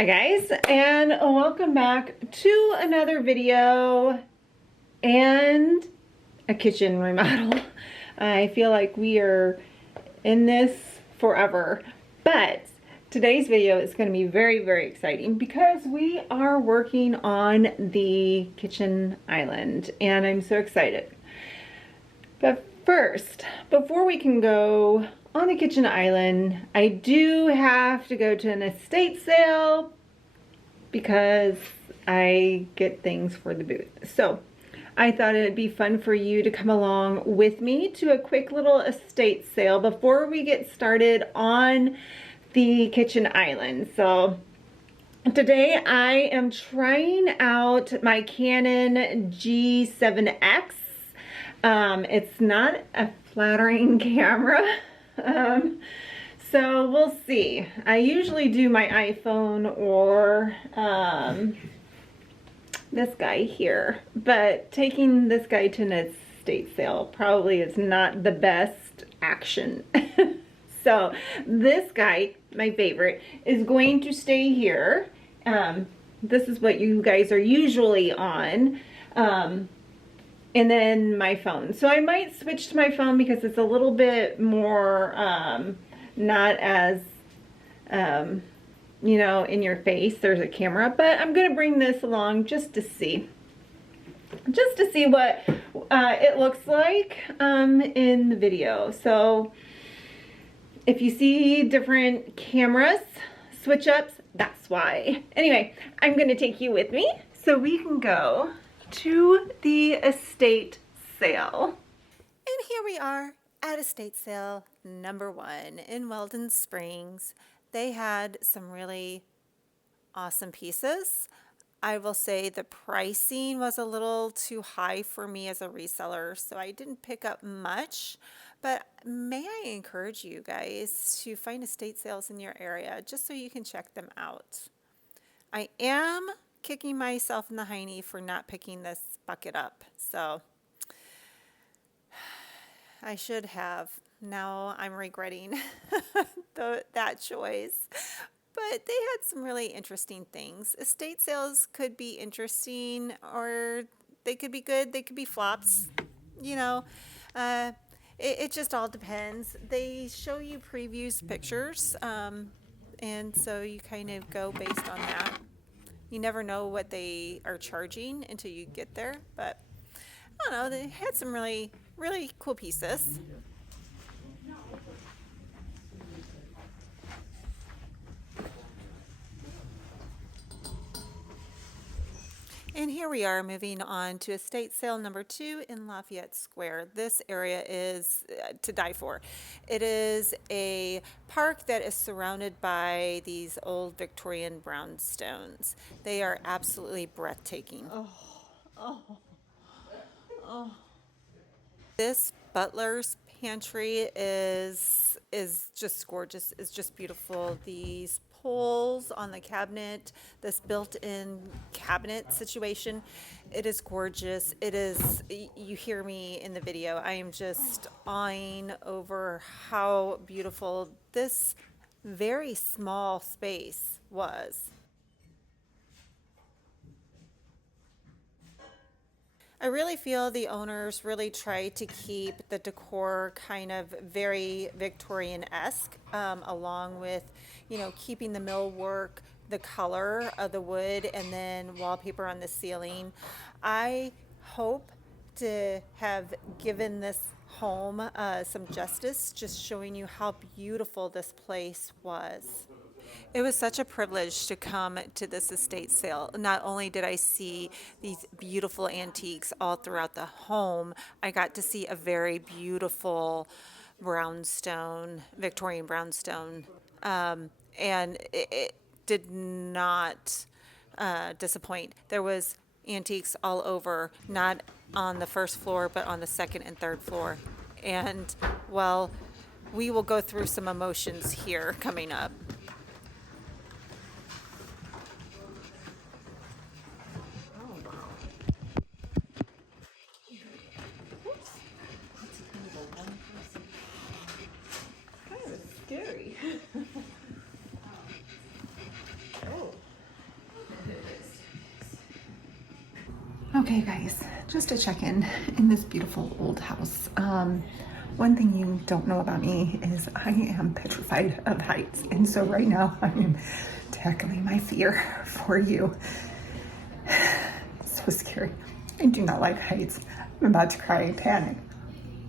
Hi guys, and welcome back to another video and a kitchen remodel. I feel like we are in this forever, but today's video is going to be very exciting because we are working on the kitchen island and I'm so excited. But first, before we can go on the kitchen island, I do have to go to an estate sale because I get things for the booth. So I thought it'd be fun for you to come along with me to a quick little estate sale before we get started on the kitchen island. So today I am trying out my Canon G7X. It's not a flattering camera. So we'll see. I usually do my iPhone or this guy here, but taking this guy to an estate sale probably is not the best action. So this guy, my favorite, is going to stay here. This is what you guys are usually on. And then my phone. So I might switch to my phone because it's a little bit more not as you know, in your face. There's a camera, but I'm gonna bring this along just to see what it looks like in the video. So if you see different cameras switch ups, that's why. Anyway, I'm gonna take you with me so we can go to the estate sale. And here we are at estate sale number 1 in Weldon Springs. They had some really awesome pieces. I will say the pricing was a little too high for me as a reseller, so I didn't pick up much. But may I encourage you guys to find estate sales in your area just so you can check them out. I am kicking myself in the hiney for not picking this bucket up. So I should have. Now I'm regretting that choice. But they had some really interesting things. Estate sales could be interesting, or they could be good. They could be flops. You know, it just all depends. They show you previews pictures, and so you kind of go based on that. You never know what they are charging until you get there, but I don't know, they had some really cool pieces. And here we are moving on to estate sale number 2 in Lafayette Square. This area is to die for. It is a park that is surrounded by these old Victorian brownstones. They are absolutely breathtaking. This butler's pantry is just gorgeous. It's just beautiful. These poles on the cabinet, this built-in cabinet situation, it is gorgeous. It is, you hear me in the video, I am just awing over how beautiful this very small space was. I really feel the owners really tried to keep the decor kind of very Victorian-esque, along with, you know, keeping the millwork, the color of the wood, and then wallpaper on the ceiling. I hope to have given this home some justice, just showing you how beautiful this place was. It was such a privilege to come to this estate sale. Not only did I see these beautiful antiques all throughout the home, I got to see a very beautiful brownstone, Victorian brownstone, and it did not disappoint. There was antiques all over, not on the first floor, but on the second and third floor. And, well, we will go through some emotions here coming up. Scary. Oh. Okay guys, just to check in this beautiful old house. One thing you don't know about me is I am petrified of heights. And so right now I am tackling my fear for you. It's so scary. I do not like heights. I'm about to cry and panic.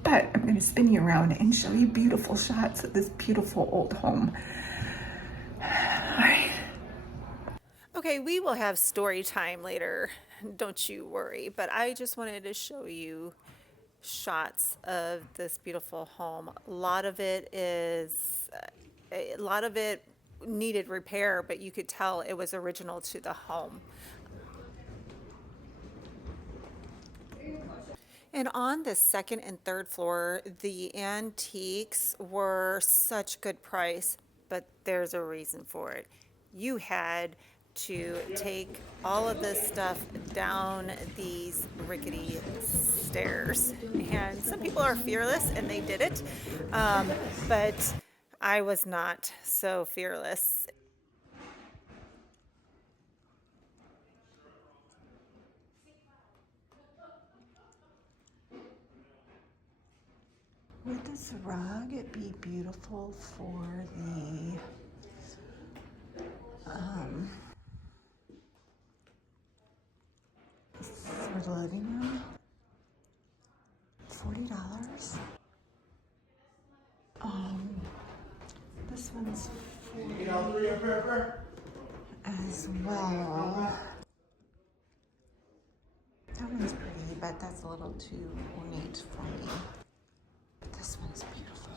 But I'm gonna spin you around and show you beautiful shots of this beautiful old home. All right. Okay, we will have story time later. Don't you worry. But I just wanted to show you shots of this beautiful home. A lot of it needed repair, but you could tell it was original to the home. And on the second and third floor, the antiques were such good price, but there's a reason for it. You had to take all of this stuff down these rickety stairs. And some people are fearless and they did it, but I was not so fearless. Would this rug be beautiful for the living room? $40. This one's $40 as well. That one's pretty, but that's a little too ornate for me. This one's beautiful.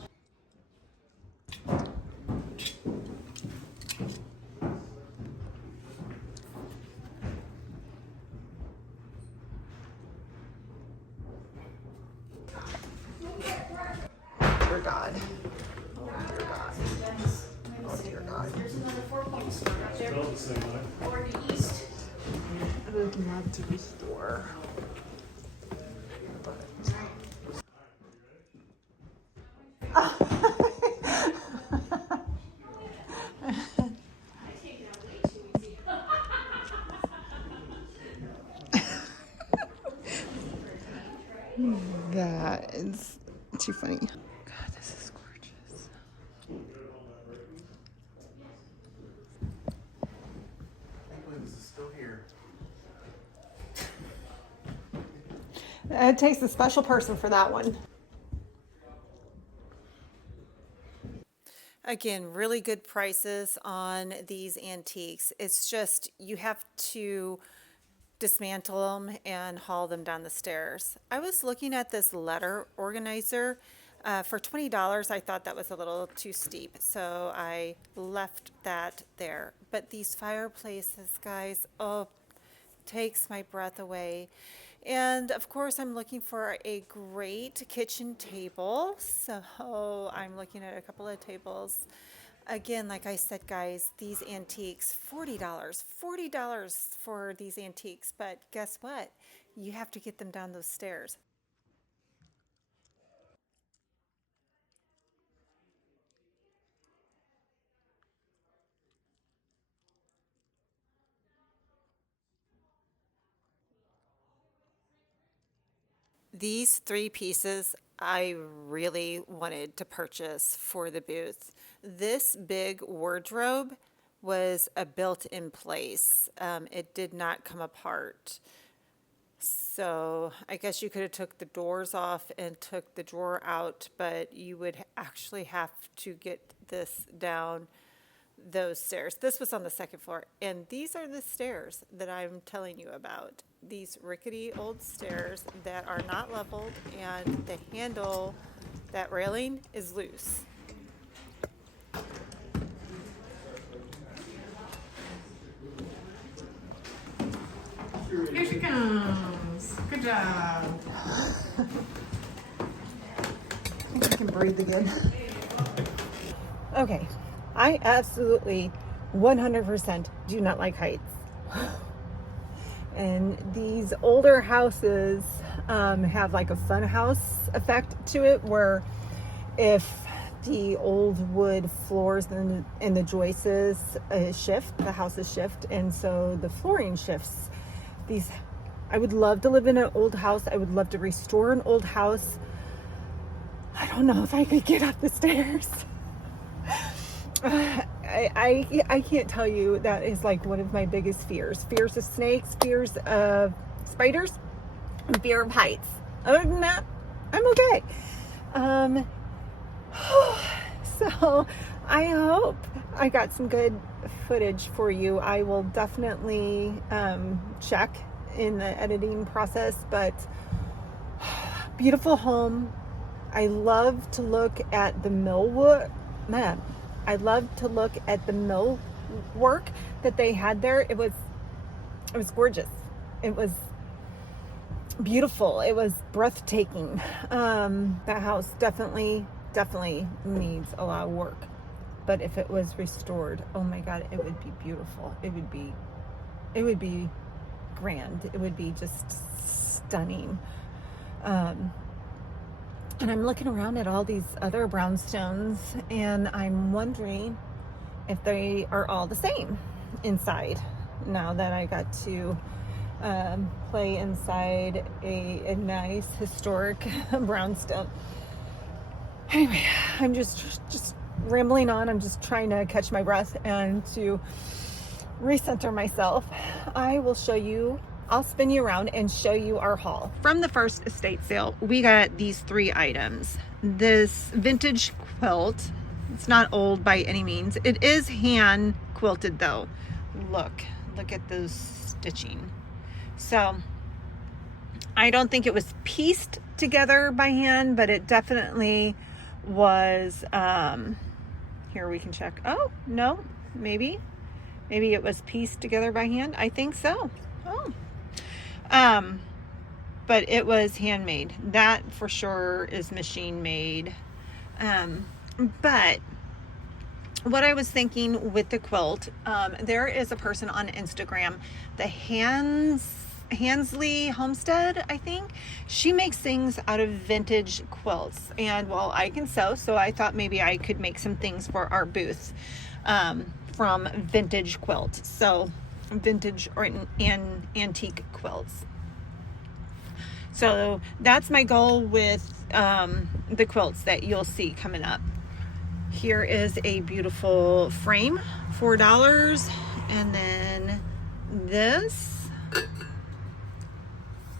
Dear God. Oh dear God. Oh dear God. There's another 4-point store right there. Or the east. I would love to restore. That is too funny. God, this is gorgeous. I believe this is still here. It takes a special person for that one. Again, really good prices on these antiques. It's just you have to dismantle them and haul them down the stairs. I was looking at this letter organizer for $20. I thought that was a little too steep, so I left that there. But these fireplaces, guys, oh, takes my breath away. And of course, I'm looking for a great kitchen table. So I'm looking at a couple of tables. Again, like I said, guys, these antiques, $40 for these antiques. But guess what? You have to get them down those stairs. These 3 pieces I really wanted to purchase for the booth. This big wardrobe was a built-in place. It did not come apart. So I guess you could have took the doors off and took the drawer out, but you would actually have to get this down those stairs. This was on the second floor, and these are the stairs that I'm telling you about. These rickety old stairs that are not leveled, and the handle, that railing, is loose. Here she comes. Good job. I think I can breathe again. Okay, I absolutely 100% do not like heights. And these older houses have like a fun house effect to it, where if the old wood floors and the joists shift, the houses shift, and so the flooring shifts. I would love to live in an old house. I would love to restore an old house. I don't know if I could get up the stairs. I can't tell you, that is like one of my biggest fears. Fears of snakes, fears of spiders, and fear of heights. Other than that, I'm okay. So I hope I got some good footage for you. I will definitely check in the editing process, but beautiful home. I love to look at the millwork. Man, I love to look at the mill work that they had there. It was gorgeous. It was beautiful. It was breathtaking. That house definitely needs a lot of work. But if it was restored, oh my God, it would be beautiful. It would be grand. It would be just stunning. And I'm looking around at all these other brownstones, and I'm wondering if they are all the same inside, now that I got to play inside a nice historic brownstone. Anyway, I'm just rambling on. I'm just trying to catch my breath and to recenter myself. I'll spin you around and show you our haul. From the first estate sale, we got these 3 items. This vintage quilt. It's not old by any means. It is hand quilted though. Look at those stitching. So I don't think it was pieced together by hand, but it definitely was, here we can check. Oh, no, maybe it was pieced together by hand. I think so. Oh. But it was handmade. That for sure is machine made. But what I was thinking with the quilt, there is a person on Instagram, the Hansley Homestead, I think. She makes things out of vintage quilts, and well, I can sew, so I thought maybe I could make some things for our booth from vintage quilts. So vintage or antique quilts. So that's my goal with the quilts that you'll see coming up. Here is a beautiful frame, $4, and then this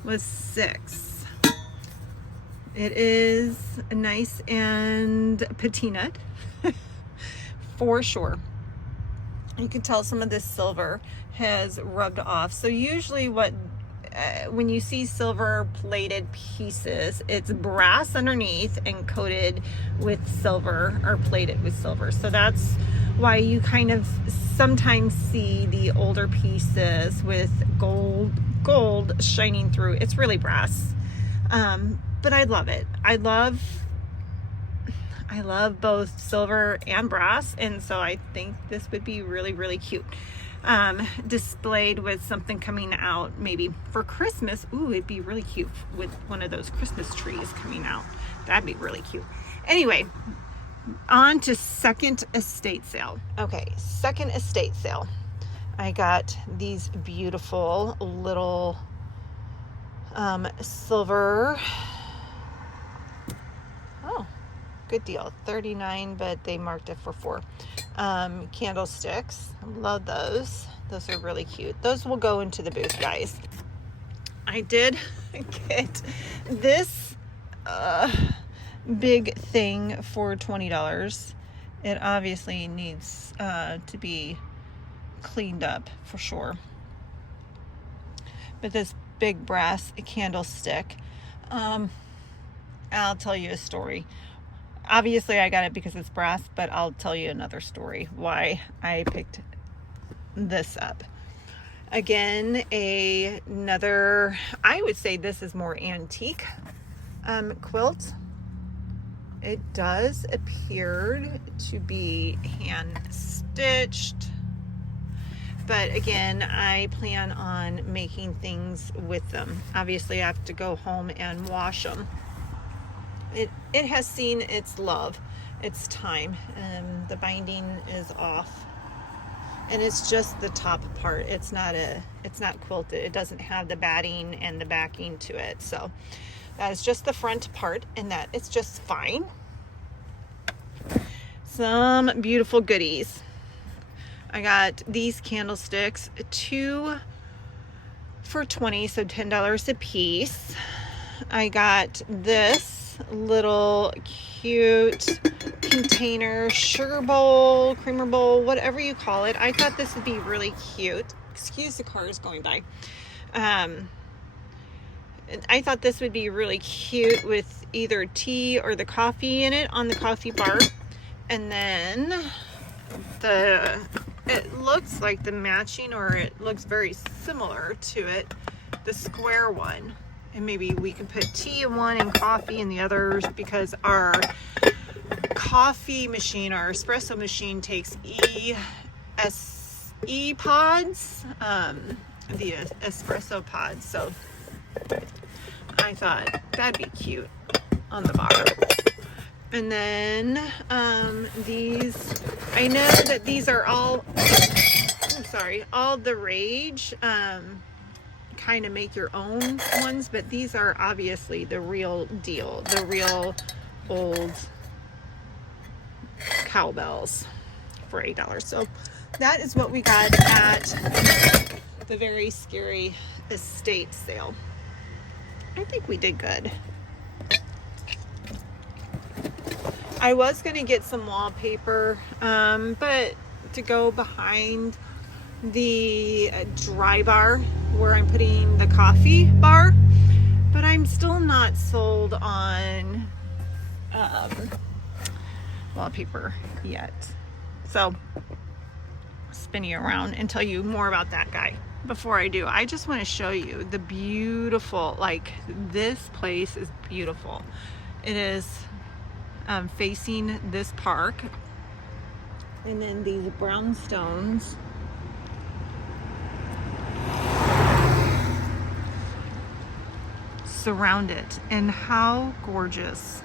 was $6. It is nice and patina for sure. You can tell some of this silver has rubbed off. So usually when you see silver plated pieces, it's brass underneath and coated with silver, or plated with silver. So that's why you kind of sometimes see the older pieces with gold shining through. It's really brass. But I love it. I love both silver and brass, and so I think this would be really, really cute. Displayed with something coming out maybe for Christmas. Ooh, it'd be really cute with one of those Christmas trees coming out. That'd be really cute. Anyway, on to second estate sale. Okay, second estate sale. I got these beautiful little silver. Oh, good deal. $39, but they marked it for $4. Candlesticks. Love those. Those are really cute. Those will go into the booth, guys. I did get this big thing for $20. It obviously needs to be cleaned up for sure. But this big brass candlestick, I'll tell you a story. Obviously I got it because it's brass, but I'll tell you another story why I picked this up. Again, another, I would say this is more antique quilt. It does appear to be hand stitched, but again, I plan on making things with them. Obviously I have to go home and wash them. It has seen its love. It's time. The binding is off. and it's just the top part. It's not quilted. It doesn't have the batting and the backing to it. So that is just the front part, and that it's just fine. Some beautiful goodies. I got these candlesticks, 2 for $20, so $10 a piece. I got this little cute container, sugar bowl, creamer bowl, whatever you call it. I thought this would be really cute. Excuse the cars going by. I thought this would be really cute with either tea or the coffee in it on the coffee bar. And then it looks like the matching, or it looks very similar to it, the square one. And maybe we can put tea in one and coffee in the others, because our coffee machine, our espresso machine, takes pods, the espresso pods. So I thought that'd be cute on the bar. And then these, I know that these are all the rage, kind of make your own ones, but these are obviously the real deal, the real old cowbells for $8. So that is what we got at the very scary estate sale. I think we did good. I was going to get some wallpaper, but to go behind the dry bar where I'm putting the coffee bar, but I'm still not sold on wallpaper yet. So spin you around and tell you more about that guy. Before I do, I just want to show you the beautiful, like, this place is beautiful. It is facing this park, and then these brownstones surround it. And how gorgeous.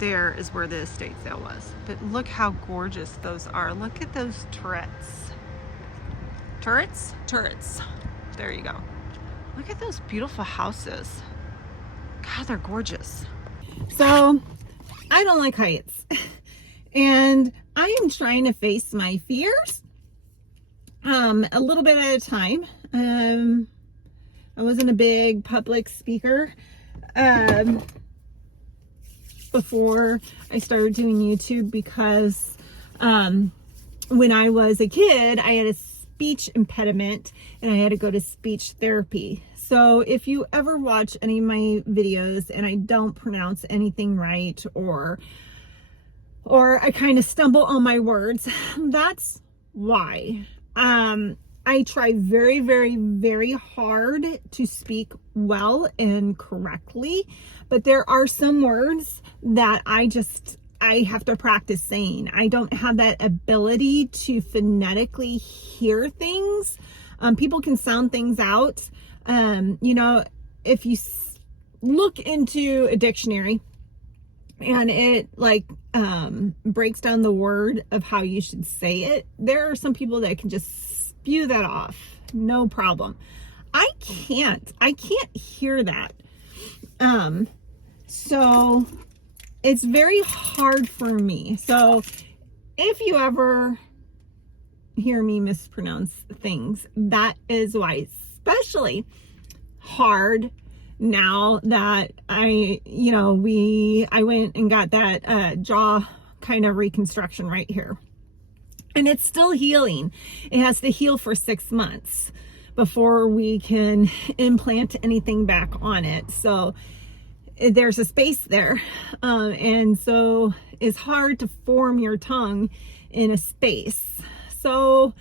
There is where the estate sale was, but look how gorgeous those are. Look at those turrets. There you go. Look at those beautiful houses. God, they're gorgeous. So I don't like heights, and I am trying to face my fears a little bit at a time. I wasn't a big public speaker before I started doing YouTube, because when I was a kid, I had a speech impediment and I had to go to speech therapy. So if you ever watch any of my videos and I don't pronounce anything right, or I kind of stumble on my words, that's why. I try very, very, very hard to speak well and correctly, but there are some words that I have to practice saying. I don't have that ability to phonetically hear things. People can sound things out. If you look into a dictionary and it breaks down the word of how you should say it, there are some people that can just spew that off, no problem. I can't hear that. So it's very hard for me. So if you ever hear me mispronounce things, that is why. Especially hard now that I went and got that jaw kind of reconstruction right here, and it's still healing. It has to heal for 6 months before we can implant anything back on it. So there's a space there, and so it's hard to form your tongue in a space. So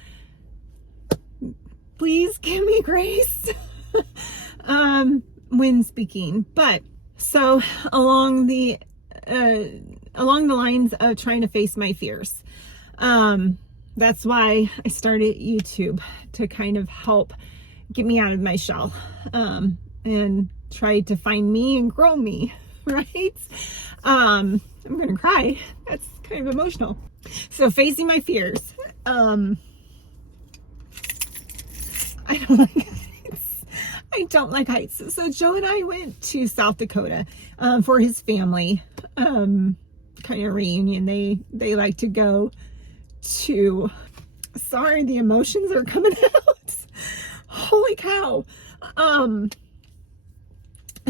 please give me grace when speaking. But so along the lines of trying to face my fears, that's why I started YouTube, to kind of help get me out of my shell, and try to find me and grow me, right? I'm gonna cry. That's kind of emotional. So facing my fears. I don't like heights. I don't like heights. So Joe and I went to South Dakota for his family kind of reunion. They like to go to, sorry, the emotions are coming out. Holy cow.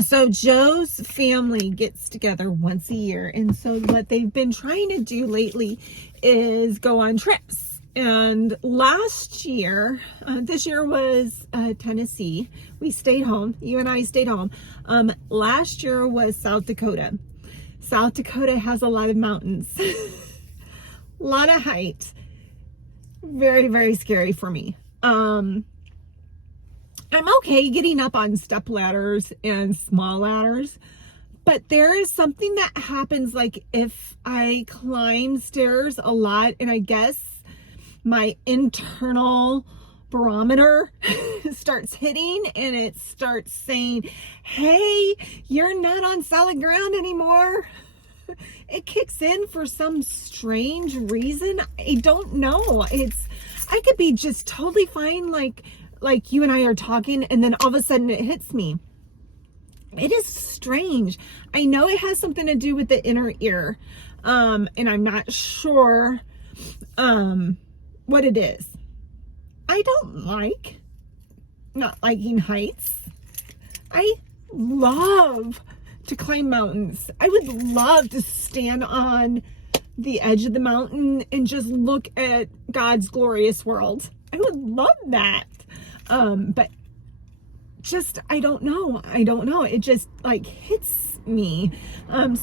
So Joe's family gets together once a year. And so what they've been trying to do lately is go on trips. And last year, this year was Tennessee. We stayed home. You and I stayed home. Last year was South Dakota. South Dakota has a lot of mountains. A lot of height. Very, very scary for me. I'm okay getting up on step ladders and small ladders, but there is something that happens, like if I climb stairs a lot, and I guess my internal barometer starts hitting and it starts saying, hey, you're not on solid ground anymore. It kicks in for some strange reason. I don't know. I could be just totally fine, like you and I are talking, and then all of a sudden it hits me. It is strange. I know it has something to do with the inner ear, and I'm not sure what it is. I don't like not liking heights. I love to climb mountains. I would love to stand on the edge of the mountain and just look at God's glorious world. I would love that. But just, I don't know. It just like hits me.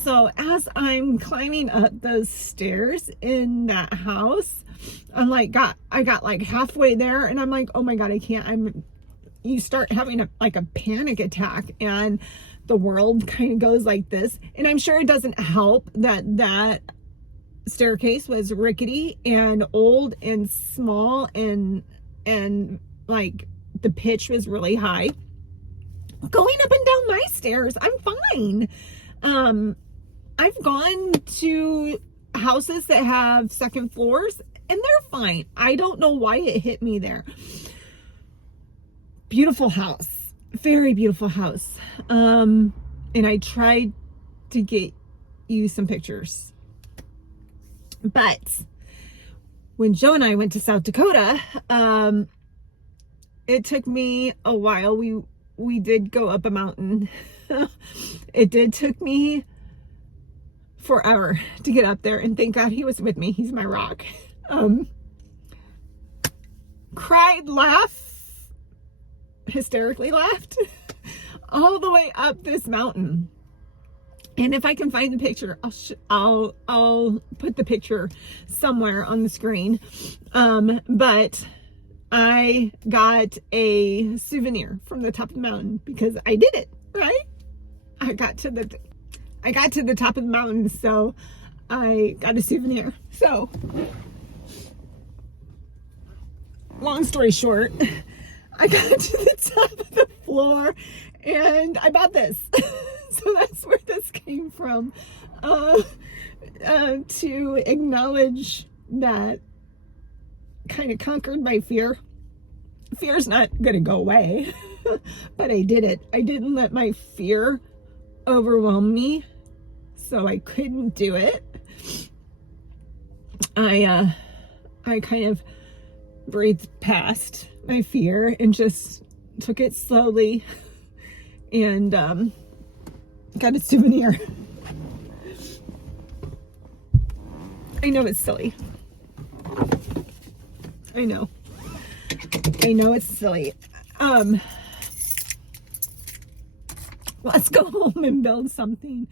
So as I'm climbing up those stairs in that house, I got like halfway there and I'm like, oh my God, I can't. You start having a panic attack, and the world kind of goes like this. And I'm sure it doesn't help that staircase was rickety and old and small, and like the pitch was really high. Going up and down my stairs, I'm fine. I've gone to houses that have second floors and they're fine. I don't know why it hit me there. Beautiful house, very beautiful house. And I tried to get you some pictures, but when Joe and I went to South Dakota, it took me a while. We did go up a mountain. It did took me forever to get up there, and thank God he was with me. He's my rock. Cried, laughed, hysterically laughed all the way up this mountain. And if I can find the picture, I'll put the picture somewhere on the screen. But I got a souvenir from the top of the mountain because I did it, right? I got to the top of the mountain, so I got a souvenir. So, long story short, I got to the top of the floor and I bought this. So that's where this came from, to acknowledge that kind of conquered my fear. Fear's not gonna go away, but I did it. I didn't let my fear overwhelm me, so I couldn't do it. I kind of breathed past my fear and just took it slowly and got a souvenir. I know it's silly. I know it's silly. Let's go home and build something